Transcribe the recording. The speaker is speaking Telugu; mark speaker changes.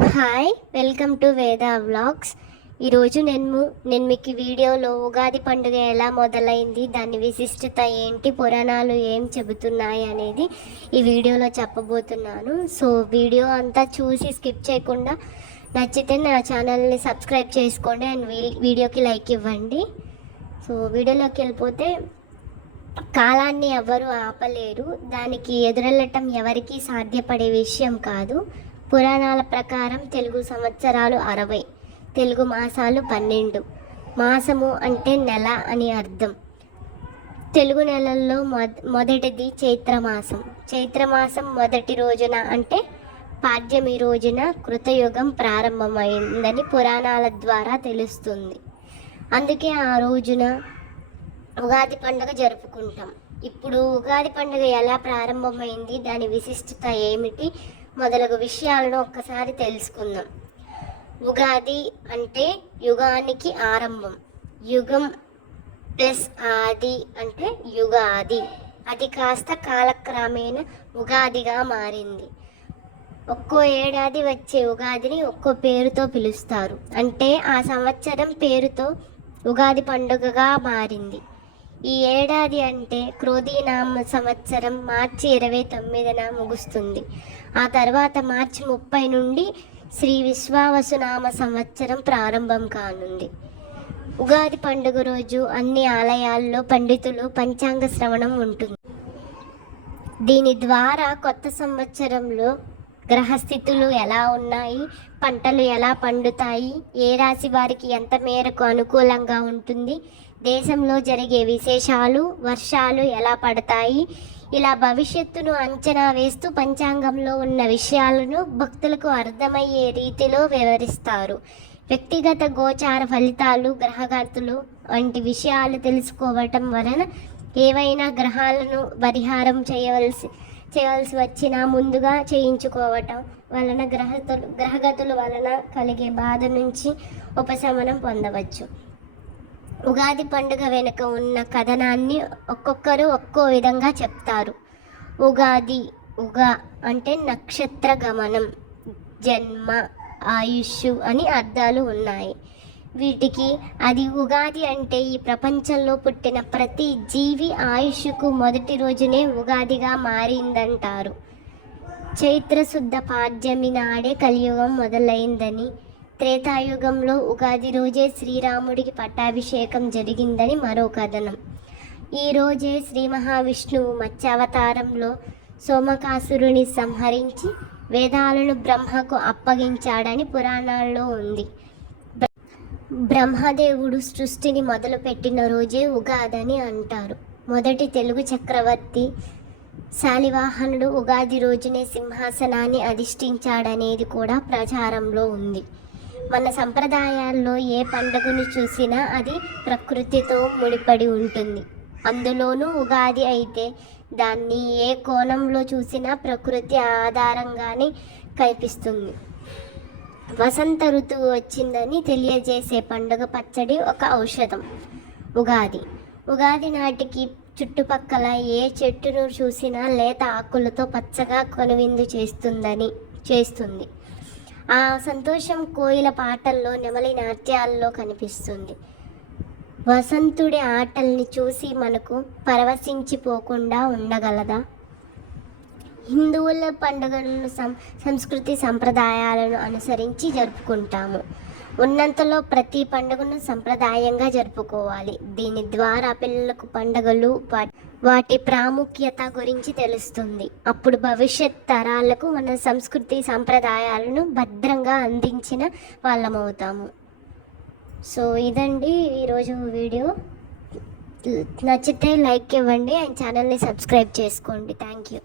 Speaker 1: Hi welcome to Veda vlogs ఈరోజు నేను నేను మీకు ఈ వీడియోలో ఉగాది పండుగ ఎలా మొదలైంది దాని విశిష్టత ఏంటి పురాణాలు ఏం చెబుతున్నాయి అనేది ఈ వీడియోలో చెప్పబోతున్నాను. సో వీడియో అంతా చూసి స్కిప్ చేయకుండా నచ్చితే నా ఛానల్ని సబ్స్క్రైబ్ చేసుకోండి అండ్ వీ- వీడియోకి లైక్ ఇవ్వండి. సో వీడియోలోకి వెళ్ళిపోతే కాలాన్ని ఎవరు ఆపలేరు దానికి ఎదురెళ్ళటం ఎవరికీ సాధ్యపడే విషయం కాదు. పురాణాల ప్రకారం తెలుగు సంవత్సరాలు అరవై తెలుగు మాసాలు పన్నెండు. మాసము అంటే నెల అని అర్థం. తెలుగు నెలల్లో మొద మొదటిది చైత్రమాసం. చైత్రమాసం మొదటి రోజున అంటే పాడ్యమి రోజున కృతయుగం ప్రారంభమైందని పురాణాల ద్వారా తెలుస్తుంది. అందుకే ఆ రోజున ఉగాది పండుగ జరుపుకుంటాం. ఇప్పుడు ఉగాది పండుగ ఎలా ప్రారంభమైంది దాని విశిష్టత ఏమిటి మొదలగు విషయాలను ఒక్కసారి తెలుసుకుందాం. ఉగాది అంటే యుగానికి ఆరంభం. యుగం ప్లస్ ఆది అంటే యుగాది. అది కాస్త కాలక్రమేణా ఉగాదిగా మారింది. ఒక్కో ఏడాది వచ్చే ఉగాదిని ఒక్కో పేరుతో పిలుస్తారు. అంటే ఆ సంవత్సరం పేరుతో ఉగాది పండుగగా మారింది. ఈ ఏడాది అంటే క్రోధీనామ సంవత్సరం మార్చి ఇరవై తొమ్మిదిన ముగుస్తుంది. ఆ తర్వాత మార్చి ముప్పై నుండి శ్రీ విశ్వావసునామ సంవత్సరం ప్రారంభం కానుంది. ఉగాది పండుగ రోజు అన్ని ఆలయాల్లో పండితులు పంచాంగ శ్రవణం ఉంటుంది. దీని ద్వారా కొత్త సంవత్సరంలో గ్రహస్థితులు ఎలా ఉన్నాయి? పంటలు ఎలా పండుతాయి? ఏ రాశి వారికి ఎంత మేరకు అనుకూలంగా ఉంటుంది? దేశంలో జరిగే విశేషాలు వర్షాలు ఎలా పడతాయి? ఇలా భవిష్యత్తును అంచనా వేస్తూ పంచాంగంలో ఉన్న విషయాలను భక్తులకు అర్థమయ్యే రీతిలో వివరిస్తారు. వ్యక్తిగత గోచార ఫలితాలు గ్రహగతులు వంటి విషయాలు తెలుసుకోవటం వలన ఏవైనా గ్రహాలను పరిహారం చేయవలసి చేయాల్సి వచ్చినా ముందుగా చేయించుకోవటం వలన గ్రహతులు గ్రహగతుల వలన కలిగే బాధ నుంచి ఉపశమనం పొందవచ్చు. ఉగాది పండుగ వెనుక ఉన్న కథనాన్ని ఒక్కొక్కరు ఒక్కో విధంగా చెప్తారు. ఉగాది ఉగా అంటే నక్షత్ర గమనం జన్మ ఆయుష్ అని అర్థాలు ఉన్నాయి. వీటికి అది ఉగాది అంటే ఈ ప్రపంచంలో పుట్టిన ప్రతి జీవి ఆయుష్కు మొదటి రోజునే ఉగాదిగా మారిందంటారు. చైత్రశుద్ధ పాడ్యమి నాడే కలియుగం మొదలైందని త్రేతాయుగంలో ఉగాది రోజే శ్రీరాముడికి పట్టాభిషేకం జరిగిందని మరో కథనం. ఈ రోజే శ్రీ మహావిష్ణువు మత్స్యావతారంలో సోమకాసురుని సంహరించి వేదాలను బ్రహ్మకు అప్పగించాడని పురాణాల్లో ఉంది. బ్రహ్మదేవుడు సృష్టిని మొదలుపెట్టిన రోజే ఉగాదని అంటారు. మొదటి తెలుగు చక్రవర్తి శాలివాహనుడు ఉగాది రోజునే సింహాసనాన్ని అధిష్ఠించాడనేది కూడా ప్రచారంలో ఉంది. మన సంప్రదాయాల్లో ఏ పండుగను చూసినా అది ప్రకృతితో ముడిపడి ఉంటుంది. అందులోనూ ఉగాది అయితే దాన్ని ఏ కోణంలో చూసినా ప్రకృతి ఆధారంగానే కనిపిస్తుంది వసంత ఋతువు వచ్చిందని తెలియజేసే పండుగ పచ్చడి ఒక ఔషధం. ఉగాది. ఉగాది నాటికి చుట్టుపక్కల ఏ చెట్టును చూసినా లేత ఆకులతో పచ్చగా కొనువిందు చేస్తుందని చేస్తుంది. ఆ సంతోషం కోయిల పాటల్లో నెమలి నాట్యాల్లో కనిపిస్తుంది. వసంతుడి ఆటల్ని చూసి మనకు పరవశించిపోకుండా ఉండగలదా? హిందువుల పండుగలను సం సంస్కృతి సంప్రదాయాలను అనుసరించి జరుపుకుంటాము. ఉన్నంతలో ప్రతి పండుగను సంప్రదాయంగా జరుపుకోవాలి. దీని ద్వారా పిల్లలకు పండుగలు వాటి ప్రాముఖ్యత గురించి తెలుస్తుంది. అప్పుడు భవిష్యత్ తరాలకు మన సంస్కృతి సంప్రదాయాలను భద్రంగా అందించిన వాళ్ళమవుతాము. సో ఇదండి ఈరోజు వీడియో. నచ్చితే లైక్ ఇవ్వండి అండ్ ఛానల్ని సబ్స్క్రైబ్ చేసుకోండి. Thank you.